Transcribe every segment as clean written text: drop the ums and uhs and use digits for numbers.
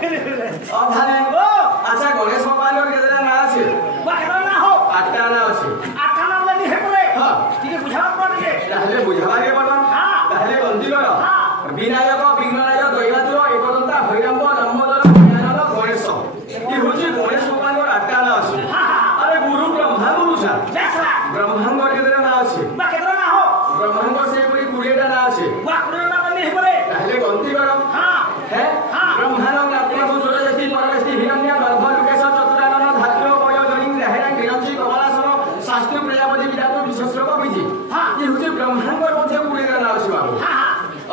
अधाने अच्छा गणेश भगवान के केतना ना আছে बा केतना ना हो आठटा ना আছে आठटा ना बोले हे पड़े हां ठीक है बुझावा पड़े তাহলে বুঝাবাকে বলন हां তাহলে গন্তি কর हां বিনায়ক বিঘ্ননায়ক দৈবাতুর একদন্তা ভৈরম্ব জন্মদল জ্ঞানল গণেশ এই হচ্ছে গণেশ ভগবানের আটটা না আছে আরে গুরু ব্রহ্মা বলুছা দেখলা ব্রহ্মাঙ্গর কেতরা না আছে बा केतना ना हो ব্রহ্মাঙ্গর সেই পুরি 20টা না আছে बा 20 ना बोले हे पड़े তাহলে গন্তি কর हां है ब्रह्मांड आत्मा सुरजति परमेष्टि हिरण्य गर्भ लोकेश चतुरानन धात्र पयोजनिं रहरं निरंजि कमलासन शास्त्र प्रजापति विदात विशेषक विधि हां ये होते ब्रह्मांड मध्य पुरी ना আছে बाबू हां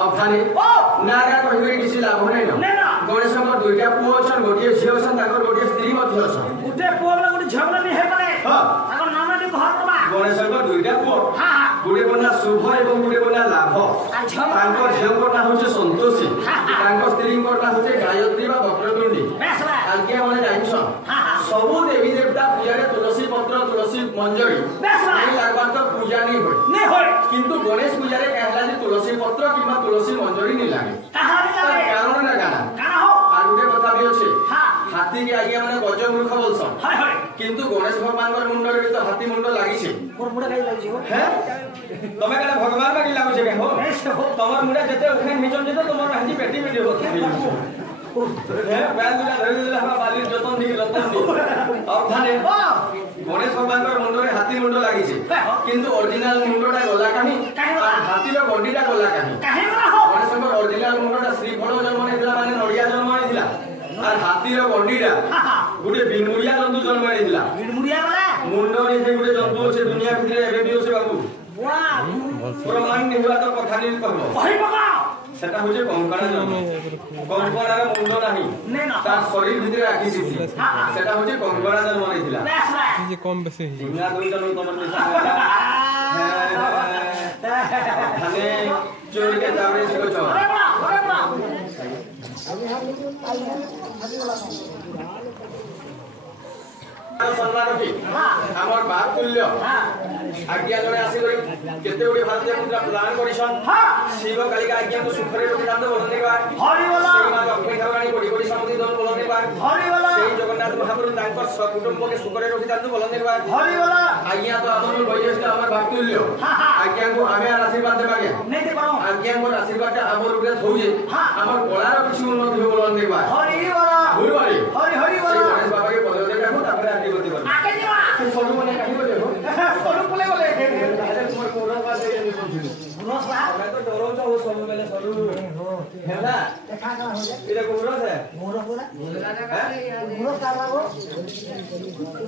अफाने ओ नागा कहिबे किसी लाभ नै न ना गणेशଙ୍କ दुईटा पुଅ अछन गोटिए झियो अछन ताकर गोटिए स्त्री मध्य अछन गुटे पुआ ना गुटे झगड़ा नहीं हे पड़े हां ताकर नाम दे घर बा गणेशଙ୍କ दुईटा पुଅ हां गुटे कोना शुभ एवं गुटे कोना लाभ तांकर झियोଙ୍କ ना होचे संतोषी तांकर स्त्रीଙ୍କ ना होचे गायत्री बा वक्रतुंडी बेसला आज्ञा माने जाइछन सब देवी देवता पूजा रे तुलसी पत्र तुलसी मंजरी बेसला नहीं लागबार तो पूजा नहीं होय किंतु गणेश पूजा रे कहला जे तुलसी पत्र किबा तुलसी मंजरी नहीं लागे कहां नहीं लागे कारण ना काना हो आ गुटे कथा भी अछि हां हाथी के आज्ञा माने गजमूर्ख बोलसन हाय हाय किंतु गणेश भगवान गर मुंड रे तो हाथी मुंड लागि छै मोर मुंडा काई लागि हो हैं तमे कने भगवान बाकी लागो छै के हो तमर मुंडा जते उखन हिचन जते तमर हाथी पेटी में देबो है बैल दुला धरि दिला हमरा बाली जतन दी रतन दी अब थाने गणेश भगवान गर मुंड रे हाथी मुंड लागि छै किंतु ओरिजिनल मुंडटा गला कानी हाथी रो बॉडीटा गला कानी काहे ना हो गणेश भगवान ओरिजिनल मुंडटा श्री फल जन्म नै दिला माने नडिया जन्म नै दिला আর হাতির বডিটা গুটে বিনমুড়িয়া জন্তু জন্ম নেইলা বিনমুড়িয়া वाला মুন্ড নে যে গুটে জন্তু আছে দুনিয়া ভিতরে এবে বি আছে বাবু वाह প্রমাণ নিবা তো কথা নি কইব কই বাবা সেটা হচ্ছে কঙ্কড়া জন্ম কঙ্কড়ার মুন্ড নাহি নেনা তার শরীর ভিতরে রাখি দিছি সেটা হচ্ছে কঙ্কড়া জন্ম নেইলা বেসলা যে কম বেশি দুনিয়া দুই জন তোমার নিশা ধানে চোরকে যাবে শিখো চল अरे बा सम्मान की हमर बाप तुल्य आज्ञा जने आसी करी केते गुडी भारतीय मुद्रा प्रदान करिसन शिव कालिका आज्ञा को सुखरे रखिदान बोलने बा हरि बोला सेई मा लक्ष्मी ठाकुरानी बड़ी बड़ी समिति दन बोलने बा हरि बोला सेई जगन्नाथ महाप्रभु तांकर कुटुंब के सुखरे रखिदान बोलने बा हरि बोला आज्ञा तो हमर वैज्ञानिक हमर बाप तुल्य आज्ञा को आमे आशीर्वाद देबागे नहीं दे पाऊं आज्ञा को आशीर्वाद हमर ऊपर होजे हमर कोलार किछु उन्नति हो बोलने बा हरि बोला भूल बारी हरि हरि बोला गणेश बाबा के पदे देखो तापर आके बोलते बा आके जीवा से सोडू मने काहि बोले हो सोडू बोले बोले ताले तुमर कोरा का दे नि पहुंचलु नोसला मैं तो डरो तो सोडू मेले सोडू हैला देखा का हो जाए इधर गुरो से मोरो बोला गुरो का लागो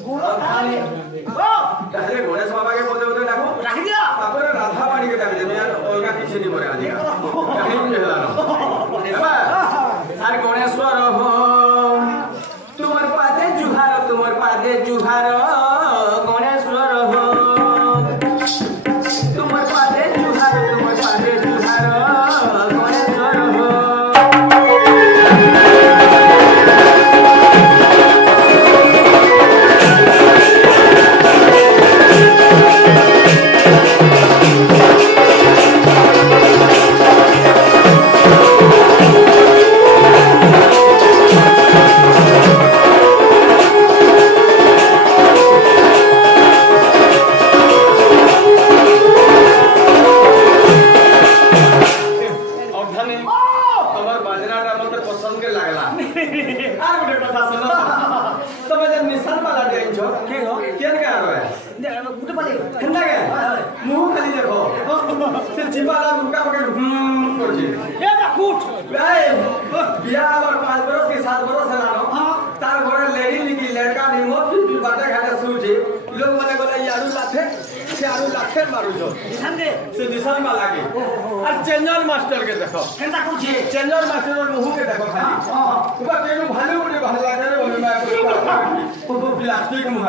गुरो खाली ओ ताले गणेश बाबा के पदे बोले डाको राखी दिया तापर राधा वाणी के डाके मैं अलगा किछि नि परे आली काहि नि होला हेबा आर गणेश्वर हो तुमर पादे जुहार गणेश्वर हो तुमर पादे जुहार गणेश्वर हो चेंजर मास्टर के देखो केंदा कुछे चेंजर मास्टर और मुंह के देखो खाली उबा तेनु भालू गुडी भाला करे बोले मैं को प्लास्टिक मुंह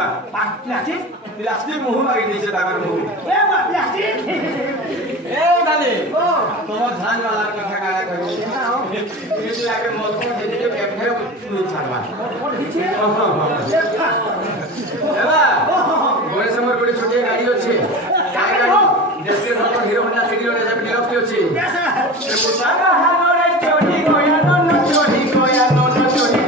प्लास्टिक मुंह लागे नीचे दागर मुंह ए बा प्लास्टिक ए दादी ओ तोर धान वाला कथा काया कहो ये लागे मोल को दे दे कैफे नी छाड़वा और नीचे एबा गोरे समर बड़ी छोटी गाड़ी अछि काय गाड़ी देश के धर्म हीरो होंडा सिटी रो जब डिलक्स अछि कैसा से पुछा हां रे छोटी गोया नो छोटी गोया नो छोटी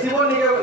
शिव निके